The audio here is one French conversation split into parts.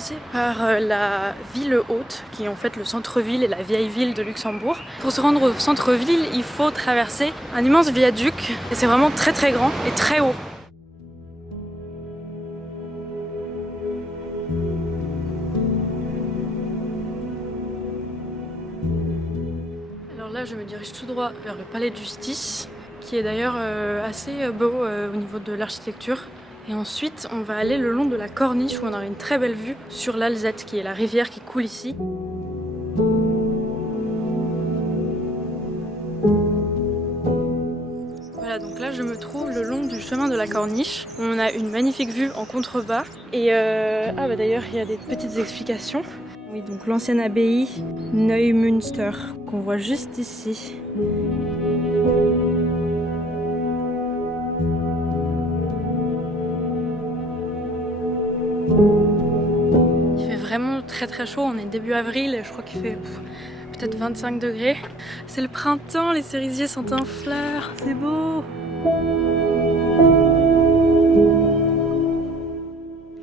commencer par la ville haute, qui est en fait le centre-ville et la vieille ville de Luxembourg. Pour se rendre au centre-ville, il faut traverser un immense viaduc, et c'est vraiment très très grand et très haut. Alors là, je me dirige tout droit vers le palais de justice, qui est d'ailleurs assez beau au niveau de l'architecture. Et ensuite, on va aller le long de la corniche où on aura une très belle vue sur l'Alzette, qui est la rivière qui coule ici. Voilà, donc là je me trouve le long du chemin de la corniche. On a une magnifique vue en contrebas. Et d'ailleurs, il y a des petites explications. Oui, donc l'ancienne abbaye Neumünster, qu'on voit juste ici. Il fait vraiment très très chaud, on est début avril et je crois qu'il fait peut-être 25 degrés. C'est le printemps, les cerisiers sont en fleurs, c'est beau.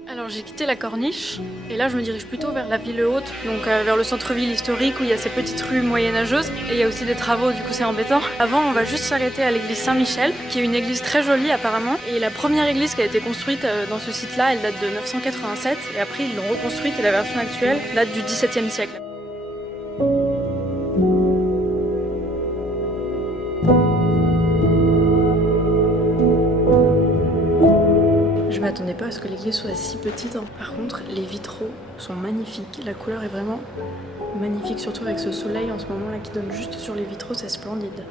Alors j'ai quitté la corniche et là je me dirige plutôt vers la ville haute, donc vers le centre-ville historique où il y a ces petites rues moyenâgeuses et il y a aussi des travaux, du coup c'est embêtant. Avant on va juste s'arrêter à l'église Saint-Michel, qui est une église très jolie apparemment, et la première église qui a été construite dans ce site-là, elle date de 987 et après ils l'ont reconstruite et la version actuelle date du XVIIe siècle. Je m'attendais pas à ce que l'église soit si petite. Par contre, les vitraux sont magnifiques. La couleur est vraiment magnifique, surtout avec ce soleil en ce moment là qui donne juste sur les vitraux, c'est splendide.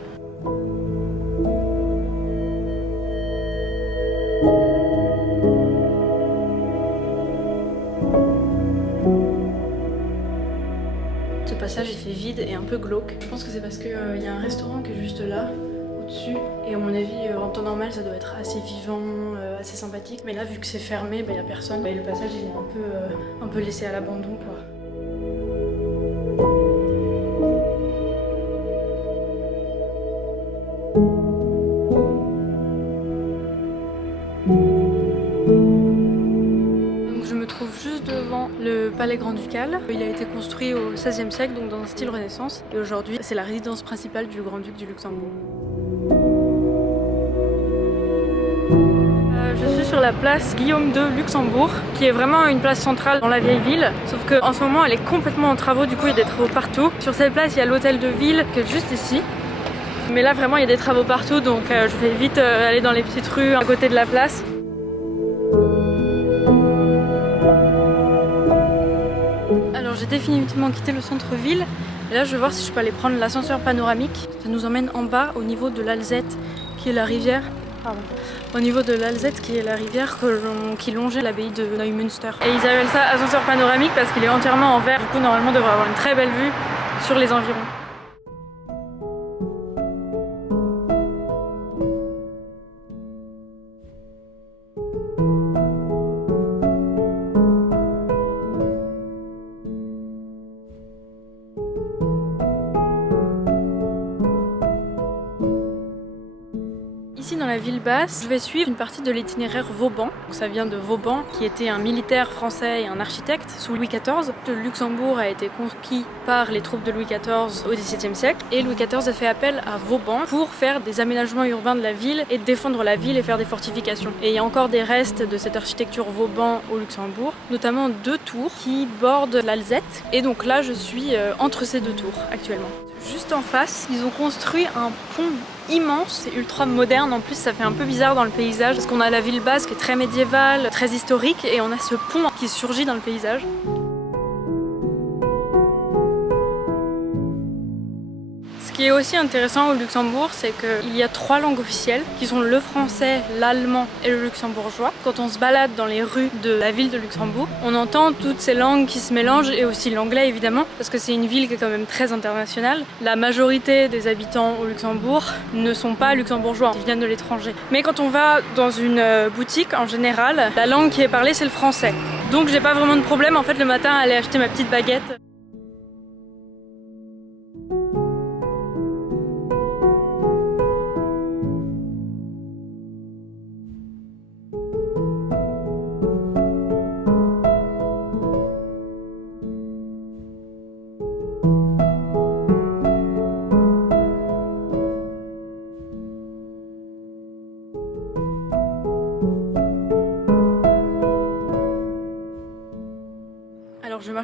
Ce passage il fait vide et un peu glauque. Je pense que c'est parce qu'il y a un restaurant qui est juste là, au-dessus. Et à mon avis, en temps normal, ça doit être assez vivant, assez sympathique. Mais là, vu que c'est fermé, il n'y a personne. Et le passage il est un peu laissé à l'abandon, quoi. Je me trouve juste devant le palais grand-ducal. Il a été construit au XVIe siècle, donc dans un style Renaissance. Et aujourd'hui, c'est la résidence principale du grand-duc du Luxembourg. Je suis sur la place Guillaume II Luxembourg, qui est vraiment une place centrale dans la vieille ville. Sauf qu'en ce moment, elle est complètement en travaux, du coup il y a des travaux partout. Sur cette place, il y a l'hôtel de ville qui est juste ici. Mais là, vraiment, il y a des travaux partout, donc je vais vite aller dans les petites rues à côté de la place. Alors j'ai définitivement quitté le centre-ville. Et là, je vais voir si je peux aller prendre l'ascenseur panoramique. Ça nous emmène en bas, au niveau de l'Alzette, qui est la rivière. Au niveau de l'Alzette, qui est la rivière qui longeait l'abbaye de Neumünster. Et ils appellent ça ascenseur panoramique parce qu'il est entièrement en verre. Du coup, normalement, on devrait avoir une très belle vue sur les environs. Ici dans la ville basse, je vais suivre une partie de l'itinéraire Vauban. Ça vient de Vauban, qui était un militaire français et un architecte sous Louis XIV. Le Luxembourg a été conquis par les troupes de Louis XIV au XVIIe siècle. Et Louis XIV a fait appel à Vauban pour faire des aménagements urbains de la ville et défendre la ville et faire des fortifications. Et il y a encore des restes de cette architecture Vauban au Luxembourg, notamment 2 tours qui bordent l'Alzette. Et donc là, je suis entre ces 2 tours actuellement. Juste en face, ils ont construit un pont immense et ultra moderne. En plus, ça fait un peu bizarre dans le paysage parce qu'on a la ville basse qui est très médiévale, très historique, et on a ce pont qui surgit dans le paysage. Ce qui est aussi intéressant au Luxembourg, c'est qu'il y a 3 langues officielles qui sont le français, l'allemand et le luxembourgeois. Quand on se balade dans les rues de la ville de Luxembourg, on entend toutes ces langues qui se mélangent, et aussi l'anglais évidemment, parce que c'est une ville qui est quand même très internationale. La majorité des habitants au Luxembourg ne sont pas luxembourgeois, ils viennent de l'étranger. Mais quand on va dans une boutique, en général, la langue qui est parlée, c'est le français. Donc j'ai pas vraiment de problème en fait le matin à aller acheter ma petite baguette.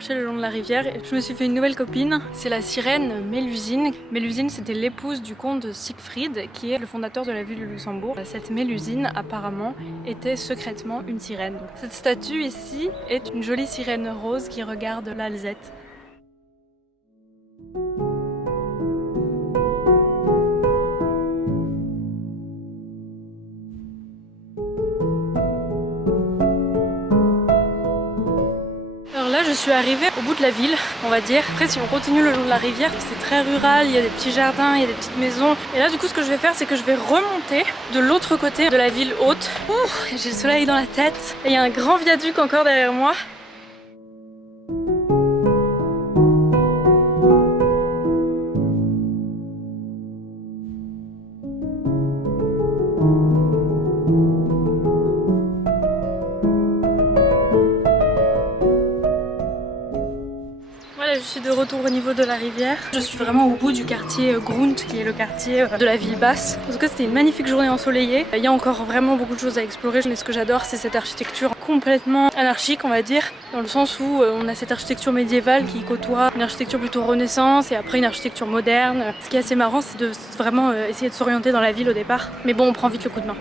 marcher le long de la rivière et je me suis fait une nouvelle copine. C'est la sirène Mélusine. Mélusine, c'était l'épouse du comte Siegfried, qui est le fondateur de la ville de Luxembourg. Cette Mélusine, apparemment, était secrètement une sirène. Donc, cette statue ici est une jolie sirène rose qui regarde l'Alzette. Je suis arrivée au bout de la ville, on va dire. Après, si on continue le long de la rivière, c'est très rural, il y a des petits jardins, il y a des petites maisons. Et là, du coup, ce que je vais faire, c'est que je vais remonter de l'autre côté de la ville haute. Ouh, j'ai le soleil dans la tête. Et il y a un grand viaduc encore derrière moi. Je suis de retour au niveau de la rivière. Je suis vraiment au bout du quartier Grund, qui est le quartier de la ville basse. En tout cas, c'était une magnifique journée ensoleillée. Il y a encore vraiment beaucoup de choses à explorer, mais ce que j'adore, c'est cette architecture complètement anarchique, on va dire, dans le sens où on a cette architecture médiévale qui côtoie une architecture plutôt renaissance et après une architecture moderne. Ce qui est assez marrant, c'est de vraiment essayer de s'orienter dans la ville au départ. Mais bon, on prend vite le coup de main.